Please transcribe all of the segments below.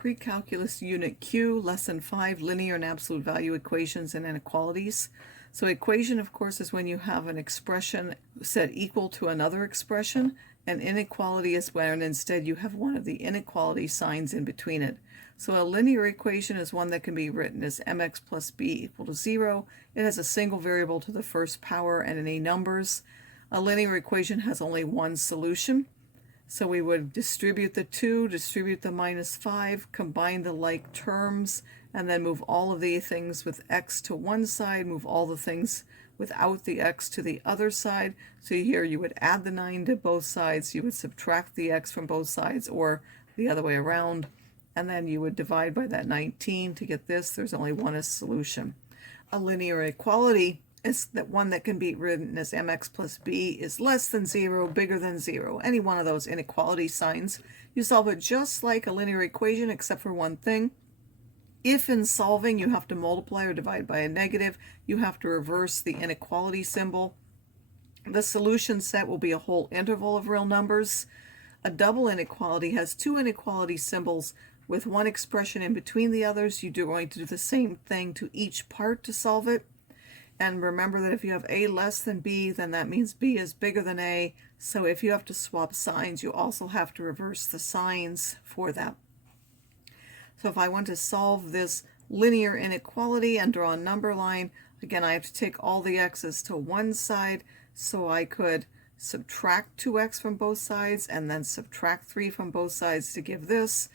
Pre-calculus unit Q, lesson 5, linear and absolute value equations and inequalities. So equation, of course, is when you have an expression set equal to another expression, and inequality is when instead you have one of the inequality signs in between it. So a linear equation is one that can be written as mx plus b equal to 0. It has a single variable to the first power and any numbers. A linear equation has only one solution. So we would distribute the 2, distribute the minus 5, combine the like terms, and then move all of the things with x to one side, move all the things without the x to the other side. So here you would add the 9 to both sides, you would subtract the x from both sides, or the other way around, and then you would divide by that 19 to get this. There's only one solution. A linear equality is that one that can be written as mx plus b is less than 0, bigger than 0. Any one of those inequality signs. You solve it just like a linear equation except for one thing. If in solving you have to multiply or divide by a negative, you have to reverse the inequality symbol. The solution set will be a whole interval of real numbers. A double inequality has two inequality symbols with one expression in between the others. You're going to do the same thing to each part to solve it. And remember that if you have a less than b, then that means b is bigger than a. So if you have to swap signs, you also have to reverse the signs for that. So if I want to solve this linear inequality and draw a number line, again, I have to take all the x's to one side. So I could subtract 2x from both sides and then subtract 3 from both sides to give this.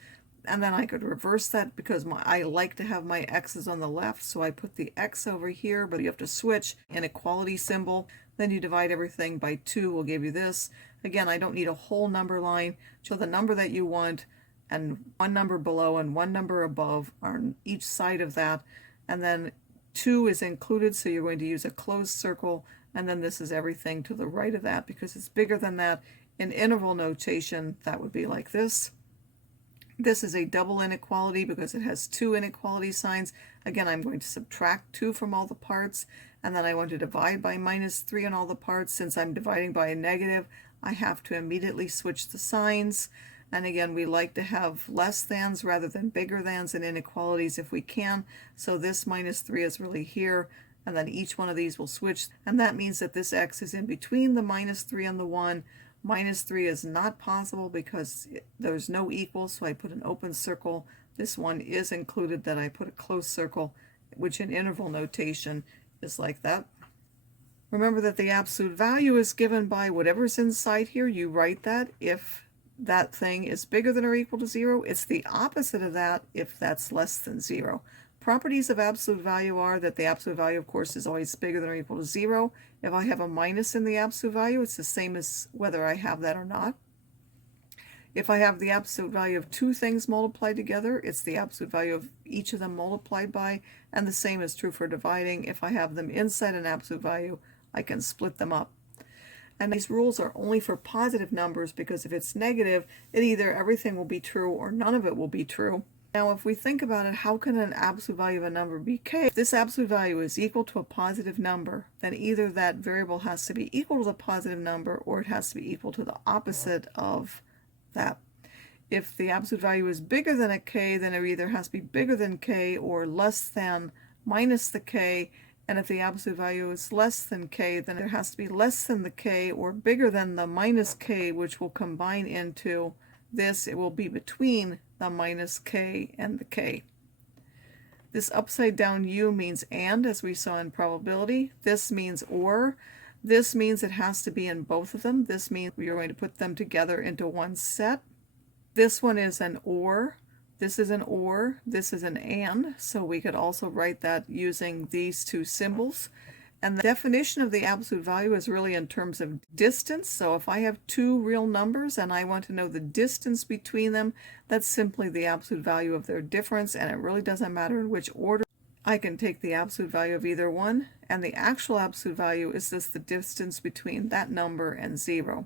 And then I could reverse that because I like to have my x's on the left, so I put the x over here, but you have to switch inequality symbol. Then you divide everything by 2 will give you this. Again, I don't need a whole number line. So the number that you want and one number below and one number above are on each side of that. And then 2 is included, so you're going to use a closed circle. And then this is everything to the right of that because it's bigger than that. In interval notation, that would be like this. This is a double inequality because it has two inequality signs. Again, I'm going to subtract 2 from all the parts, and then I want to divide by minus 3 on all the parts. Since I'm dividing by a negative, I have to immediately switch the signs. And again, we like to have less thans rather than bigger thans in inequalities if we can. So this minus 3 is really here, and then each one of these will switch. And that means that this x is in between the minus 3 and the 1. Minus 3 is not possible because there's no equal, so I put an open circle. This one is included, that I put a closed circle, which in interval notation is like that. Remember that the absolute value is given by whatever's inside here. You write that if that thing is bigger than or equal to 0. It's the opposite of that if that's less than 0. Properties of absolute value are that the absolute value, of course, is always bigger than or equal to 0. If I have a minus in the absolute value, it's the same as whether I have that or not. If I have the absolute value of two things multiplied together, it's the absolute value of each of them multiplied by, and the same is true for dividing. If I have them inside an absolute value, I can split them up. And these rules are only for positive numbers because if it's negative, it either everything will be true or none of it will be true. Now, if we think about it, how can an absolute value of a number be k? If this absolute value is equal to a positive number, then either that variable has to be equal to the positive number or it has to be equal to the opposite of that. If the absolute value is bigger than a k, then it either has to be bigger than k or less than minus the k. And if the absolute value is less than k, then it has to be less than the k or bigger than the minus k, which will combine into this. It will be between the minus k and the k. This upside down u means and, as we saw in probability. This means or. This means it has to be in both of them. This means we are going to put them together into one set. This one is an or. This is an or. This is an and. So we could also write that using these two symbols. And the definition of the absolute value is really in terms of distance. So if I have two real numbers and I want to know the distance between them, that's simply the absolute value of their difference, and it really doesn't matter in which order. I can take the absolute value of either one, and the actual absolute value is just the distance between that number and 0.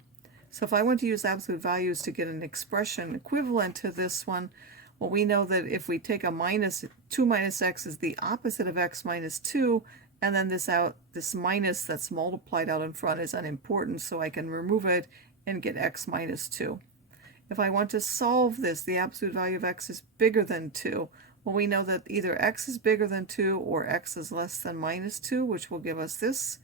So if I want to use absolute values to get an expression equivalent to this one, well, we know that if we take a minus, 2 minus x is the opposite of x minus 2, and then this minus that's multiplied out in front is unimportant, so I can remove it and get x minus 2. If I want to solve this, the absolute value of x is bigger than 2. Well, we know that either x is bigger than 2 or x is less than minus 2, which will give us this.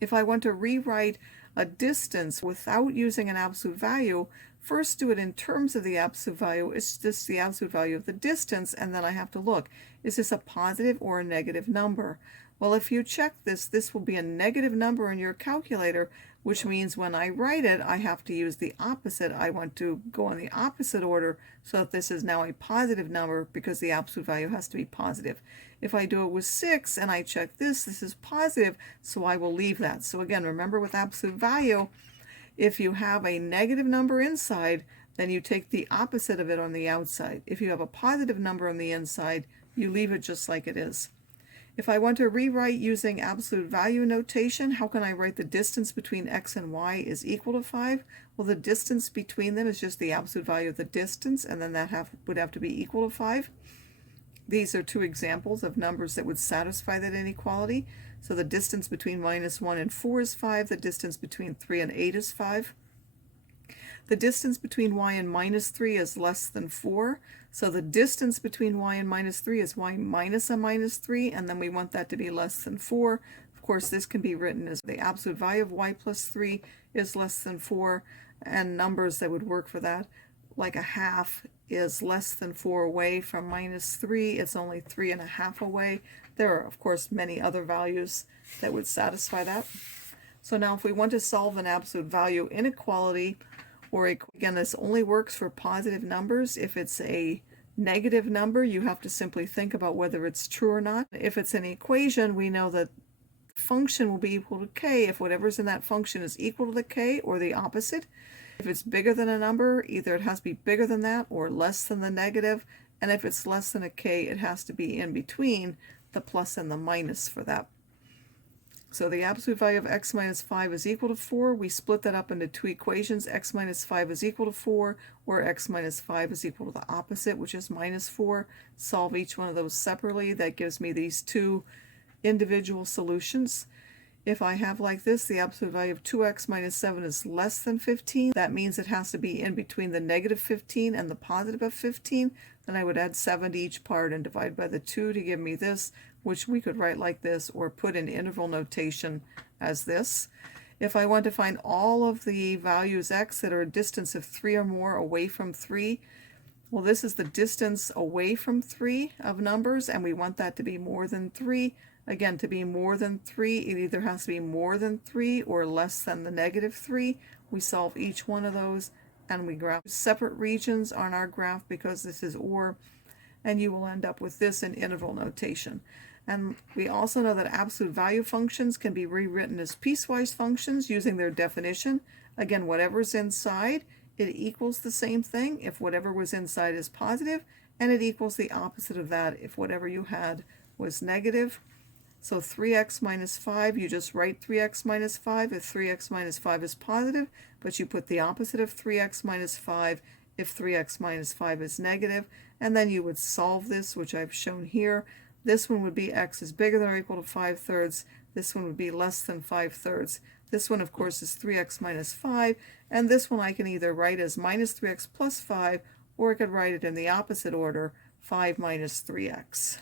If I want to rewrite a distance without using an absolute value, first do it in terms of the absolute value. It's just the absolute value of the distance, and then I have to look, is this a positive or a negative number? Well, if you check this, this will be a negative number in your calculator, which means when I write it, I have to use the opposite. I want to go in the opposite order so that this is now a positive number because the absolute value has to be positive. If I do it with 6 and I check this is positive, so I will leave that. So again, remember with absolute value, if you have a negative number inside, then you take the opposite of it on the outside. If you have a positive number on the inside, you leave it just like it is. If I want to rewrite using absolute value notation, how can I write the distance between x and y is equal to 5? Well, the distance between them is just the absolute value of the distance, and then that would have to be equal to 5. These are two examples of numbers that would satisfy that inequality. So the distance between minus 1 and 4 is 5. The distance between 3 and 8 is 5. The distance between y and minus 3 is less than 4. So the distance between y and minus 3 is y minus a minus 3, and then we want that to be less than 4. Of course, this can be written as the absolute value of y plus 3 is less than 4, and numbers that would work for that, like a half is less than 4 away from minus 3. It's only 3.5 away. There are, of course, many other values that would satisfy that. So now if we want to solve an absolute value inequality, or again, this only works for positive numbers. If it's a negative number, you have to simply think about whether it's true or not. If it's an equation, we know that the function will be equal to k if whatever's in that function is equal to the k or the opposite. If it's bigger than a number, either it has to be bigger than that or less than the negative, and if it's less than a k, it has to be in between the plus and the minus for that. So the absolute value of x minus 5 is equal to 4. We split that up into two equations. X minus 5 is equal to 4, or x minus 5 is equal to the opposite, which is minus 4. Solve each one of those separately. That gives me these two individual solutions. If I have like this, the absolute value of 2x minus 7 is less than 15. That means it has to be in between the negative 15 and the positive of 15. Then I would add 7 to each part and divide by the 2 to give me this, which we could write like this or put in interval notation as this. If I want to find all of the values x that are a distance of 3 or more away from 3, well, this is the distance away from 3 of numbers, and we want that to be more than 3. Again, to be more than 3, it either has to be more than 3 or less than the negative 3. We solve each one of those, and we graph separate regions on our graph because this is OR, and you will end up with this in interval notation. And we also know that absolute value functions can be rewritten as piecewise functions using their definition. Again, whatever's inside, it equals the same thing if whatever was inside is positive, and it equals the opposite of that if whatever you had was negative. So 3x minus 5, you just write 3x minus 5 if 3x minus 5 is positive, but you put the opposite of 3x minus 5 if 3x minus 5 is negative, and then you would solve this, which I've shown here. This one would be x is bigger than or equal to 5/3. This one would be less than 5/3. This one, of course, is 3x minus 5, and this one I can either write as minus 3x plus 5, or I could write it in the opposite order, 5 minus 3x.